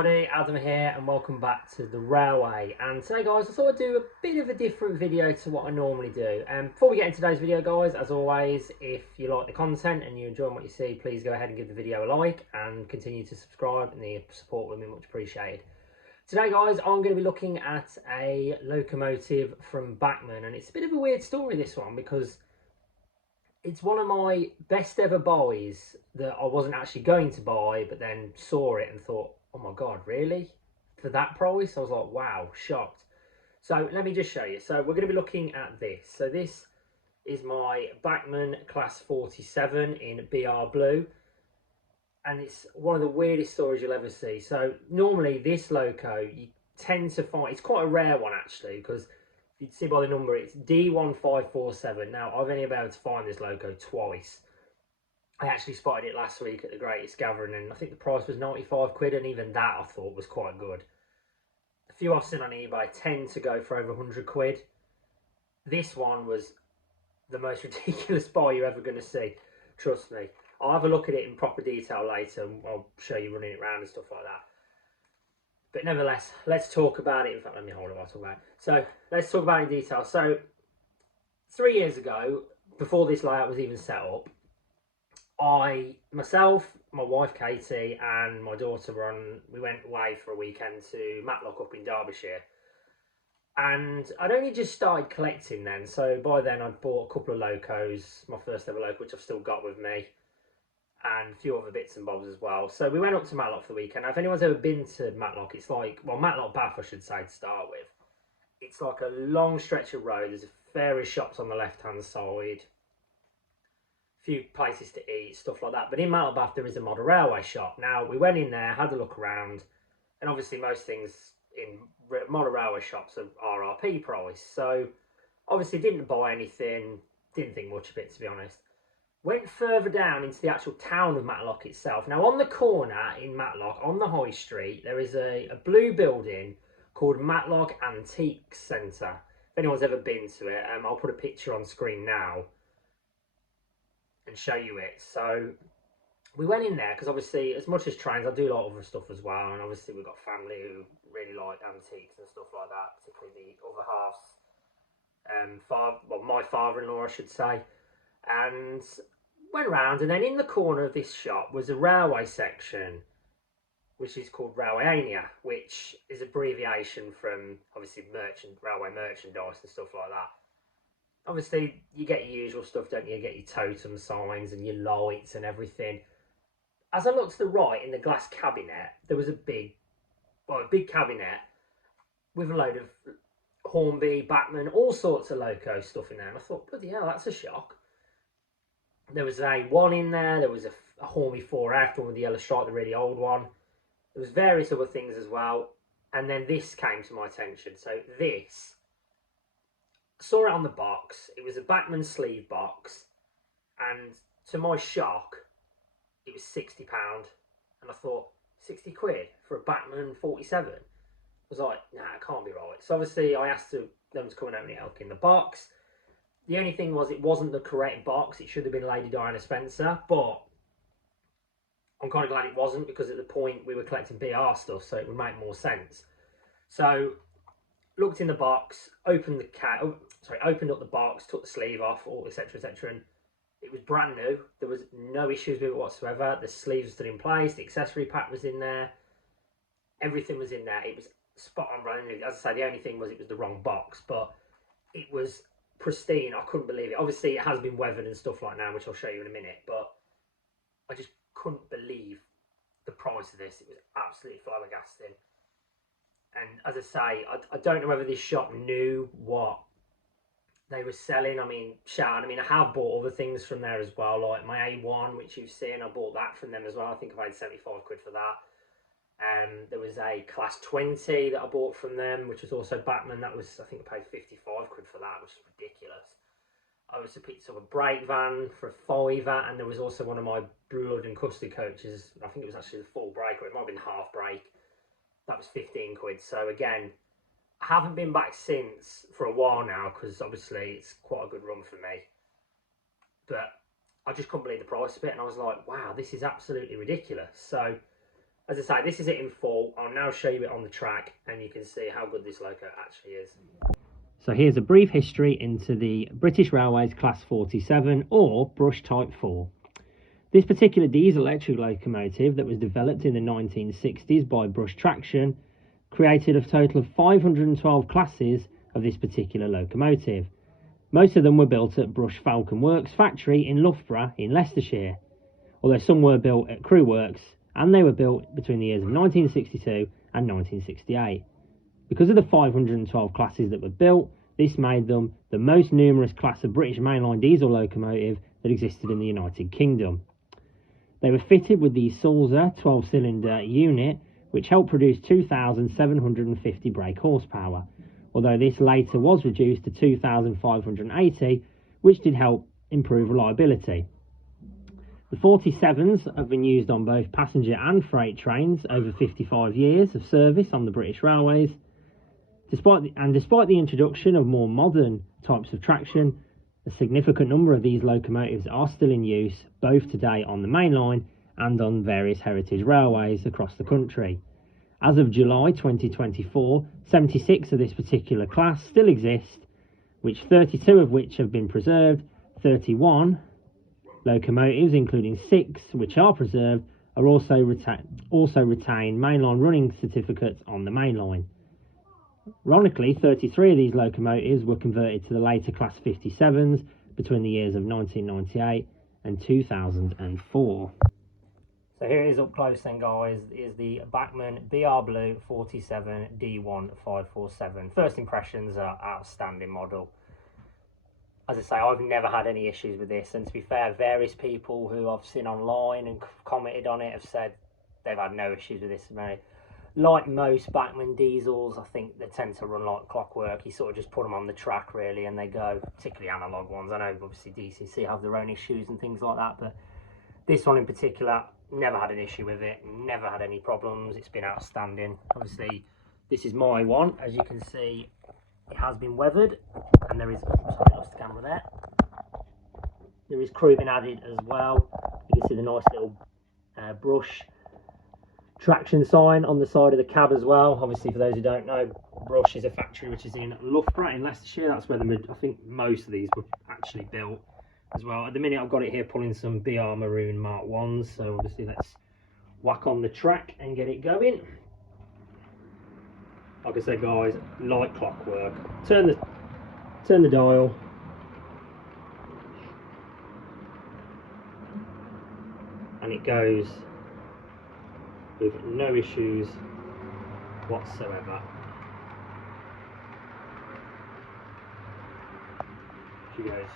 everybody, Adam here and welcome back to the Railway. And today guys, I thought I'd do a bit of a different video to what I normally do. Before we get into today's video guys, as always, if you like the content and you enjoy what you see, please go ahead and give the video a like and continue to subscribe, and the support would be much appreciated. Today guys, I'm going to be looking at a Locomotive from Bachmann, and it's a bit of a weird story this one because it's one of my best ever buys that I wasn't actually going to buy, but then saw it and thought, oh my God, really? For that price? I was like, wow, shocked. So let me just show you. So we're going to be looking at this. So this is my Bachmann Class 47 in BR Blue. And it's one of the weirdest stories you'll ever see. So normally this loco, you tend to find, it's quite a rare one actually, because you can see by the number, it's D1547. Now, I've only been able to find this loco twice. I actually spotted it last week at the Greatest Gathering, and I think the price was 95 quid, and even that I thought was quite good. A few I've seen on eBay tend to go for over 100 quid. This one was the most ridiculous buy you're ever going to see. Trust me. I'll have a look at it in proper detail later, and I'll show you running it around and stuff like that. But nevertheless, let's talk about it. In fact, let me hold it while I talk about it. So let's talk about it in detail. So 3 years ago, before this layout was even set up, myself, my wife Katie, and my daughter we went away for a weekend to Matlock up in Derbyshire. And I'd only just started collecting then. So by then I'd bought a couple of locos, my first ever loco, which I've still got with me, and a few other bits and bobs as well. So we went up to Matlock for the weekend. Now, if anyone's ever been to Matlock, it's like, well, Matlock Bath I should say to start with. It's like a long stretch of road. There's various shops on the left-hand side, a few places to eat, stuff like that. But in Matlock Bath there is a model railway shop. Now, we went in there, had a look around, and obviously most things in model railway shops are RRP price. So obviously didn't buy anything, didn't think much of it, to be honest. Went further down into the actual town of Matlock itself. Now, on the corner in Matlock, on the high street, there is a blue building called Matlock Antiques Centre. If anyone's ever been to it, I'll put a picture on screen now and show you it. So we went in there because obviously, as much as trains, I do like other stuff as well. And obviously, we've got family who really like antiques and stuff like that, particularly the other half's, my father-in-law, I should say. And went around, and then in the corner of this shop was a railway section, which is called Railwayania, which is abbreviation from obviously railway merchandise and stuff like that. Obviously, you get your usual stuff, don't you? You get your totem signs and your lights and everything. As I looked to the right in the glass cabinet, there was a big cabinet with a load of Hornby, Bachmann, all sorts of loco stuff in there. And I thought, bloody hell, that's a shock. There was a one in there. There was a Hornby 4F, one with the yellow stripe, the really old one. There was various other things as well. And then this came to my attention. So this, I saw it on the box. It was a Bachmann sleeve box. And to my shock, it was £60. And I thought, 60 quid for a Bachmann 47? I was like, nah, it can't be right. So obviously I asked them to come and open it up in the box. The only thing was, it wasn't the correct box. It should have been Lady Diana Spencer, but I'm kind of glad it wasn't, because at the point we were collecting BR stuff, so it would make more sense. So looked in the box, opened up the box, took the sleeve off, all etc, etc, and it was brand new. There was no issues with it whatsoever. The sleeves were still in place. The accessory pack was in there. Everything was in there. It was spot on brand new. As I say, the only thing was it was the wrong box, but it was pristine. I couldn't believe it. Obviously it has been weathered and stuff like now, which I'll show you in a minute, but I just couldn't believe the price of this. It was absolutely flabbergasting. And as I say, I don't know whether this shop knew what they were selling. I mean, I have bought other things from there as well, like my A1, which you've seen. I bought that from them as well. I think I paid 75 quid for that. There was a Class 20 that I bought from them, which was also Bachmann. That was, I think I paid 55 quid for that, which is ridiculous. I also picked up a brake van for a £5, and there was also one of my Blood and Custard coaches. I think it was actually the full brake, or it might have been half brake. That was 15 quid. So again, I haven't been back since for a while now, because obviously it's quite a good run for me. But I just couldn't believe the price of it, and I was like, wow, this is absolutely ridiculous. So as I say, this is it in full. I'll now show you it on the track, and you can see how good this loco actually is. So here's a brief history into the British Railways Class 47 or Brush Type 4. This particular diesel electric locomotive that was developed in the 1960s by Brush Traction created a total of 512 classes of this particular locomotive. Most of them were built at Brush Falcon Works factory in Loughborough in Leicestershire, although some were built at Crew Works, and they were built between the years of 1962 and 1968. Because of the 512 classes that were built, this made them the most numerous class of British mainline diesel locomotive that existed in the United Kingdom. They were fitted with the Sulzer 12-cylinder unit, which helped produce 2,750 brake horsepower, although this later was reduced to 2,580, which did help improve reliability. The 47s have been used on both passenger and freight trains over 55 years of service on the British Railways. Despite the introduction of more modern types of traction, a significant number of these locomotives are still in use both today on the main line and on various heritage railways across the country. As of July 2024, 76 of this particular class still exist, which 32 of which have been preserved. 31 locomotives, including 6 which are preserved, are also retain mainline running certificates on the main line. Ironically, 33 of these locomotives were converted to the later Class 57s between the years of 1998 and 2004. So here it is up close then, guys, is the Bachmann BR Blue 47 D1547. First impressions are outstanding model. As I say, I've never had any issues with this, and to be fair, various people who I've seen online and commented on it have said they've had no issues with this. Like most Bachmann diesels, I think they tend to run like clockwork. You sort of just put them on the track really and they go, particularly analogue ones. I know obviously DCC have their own issues and things like that, but this one in particular, never had an issue with it, never had any problems. It's been outstanding. Obviously, this is my one. As you can see, it has been weathered, and there is, sorry, I lost the camera there. There is crewing added as well. You can see the nice little Brush Traction sign on the side of the cab as well. Obviously, for those who don't know, Brush is a factory which is in Loughborough in Leicestershire. That's where I think most of these were actually built as well. At the minute, I've got it here pulling some BR Maroon Mark 1s. So obviously, let's whack on the track and get it going. Like I said, guys, like clockwork. Turn the dial. And it goes with no issues whatsoever. She goes.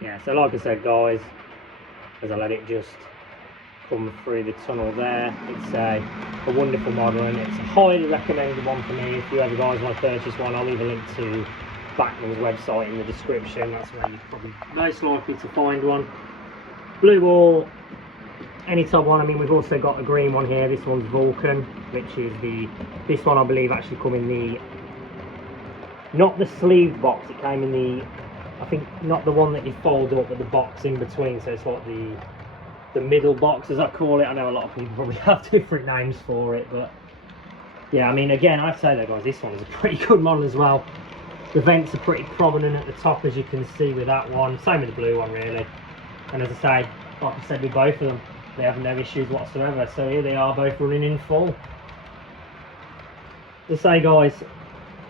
Yeah, so like I said, guys, as I let it just come through the tunnel there, it's a wonderful model, and it's a highly recommended one for me. If you ever guys want to purchase one, I'll leave a link to Bachmann's website in the description. That's where you're probably most likely to find one. Blue or any type one. I mean, we've also got a green one here. This one's Vulcan, which is this one I believe actually come in the, not the sleeved box, it came in the, I think not the one that you fold up, but the box in between. So it's like the middle box, as I call it. I know a lot of people probably have different names for it, but yeah, I mean, again, I'd say though, guys, this one is a pretty good model as well. The vents are pretty prominent at the top, as you can see with that one. Same with the blue one, really. And as I say, like I said with both of them, they have no issues whatsoever. So here they are, both running in full. As I say, guys,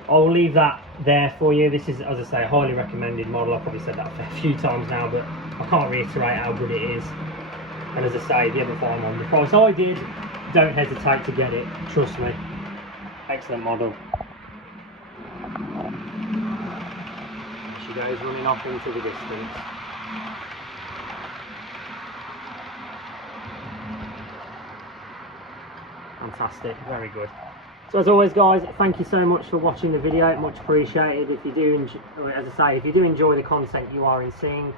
I'll leave that there for you. This is, as I say, a highly recommended model. I've probably said that a few times now, but I can't reiterate how good it is. And as I say, if you ever find one the price I did, don't hesitate to get it. Trust me. Excellent model. She goes running off into the distance. Fantastic, very good. So as always, guys, thank you so much for watching the video, much appreciated. If you do, as I say, if you do enjoy the content you are seeing,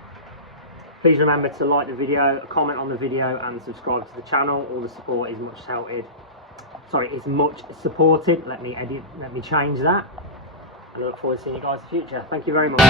please remember to like the video, comment on the video, and subscribe to the channel. All the support is much supported. Let me change that. And I look forward to seeing you guys in the future. Thank you very much.